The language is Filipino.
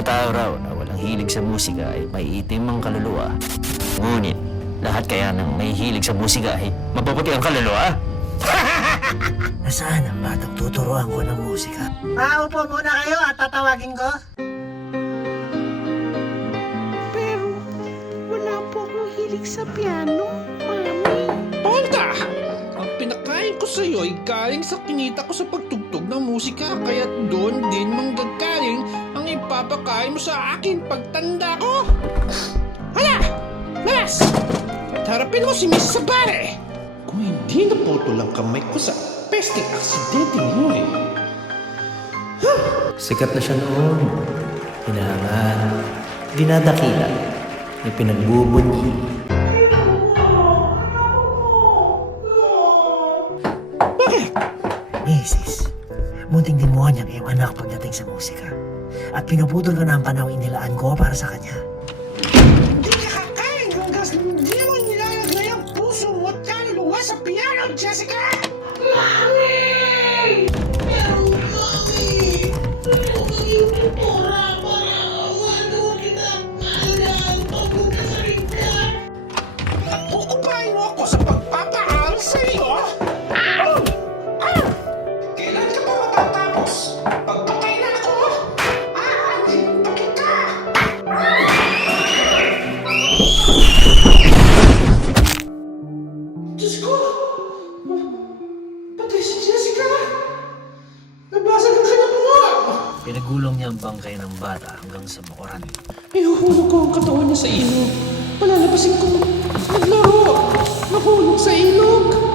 mga tao raw na walang hilig sa musika ay may itim ang kaluluwa. Ngunit, lahat kaya ng may hilig sa musika ay mapaputi ang kaluluwa? Nasaan ang batang tuturuan ko ng musika? Paupo muna kayo at tatawagin ko. Pero wala po akong hilig sa piano, Mami. Tonta! Ang pinakain ko sa'yo ay galing sa kinita ko sa pagtugtog ng musika, kaya doon din manggagaling ang ipapakain mo sa akin pagtanda ko. Hala! Malas! Harapin mo si Mrs. Sabare! Kung hindi naputol ang kamay ko sa pesting aksidente mo eh. Sikat na siya noon. Hinahangaan, dinadakila, may pinagbubunyi. Bakit? Mrs., munting dimuhan niyang iyong anak pagdating sa musika. At pinuputol ko na ang panahon inilaan ko para sa kanya. Hindi ka kakain hanggang hindi mo nilalagay ang puso mo at kaluluwa sa piano, Jessica! Mami! Pero Mami! Pero maging tutora para ano kita kailangan pagkakasarin ka! Kukupain mo ako sa pagpapaaral sa iyo? Kailan ka pa matatapos? Pagpatay na ako, aanin pa kita! Diyos ko! Patay si Jessica! Nabasag ang kanyang bunga! Pinagulong niya ang bangkay ng bata hanggang sa makuran. Ihuhulog ko ang katawan niya sa ilog. Palalabasin ko. Naglaro! Nahulog sa ilog!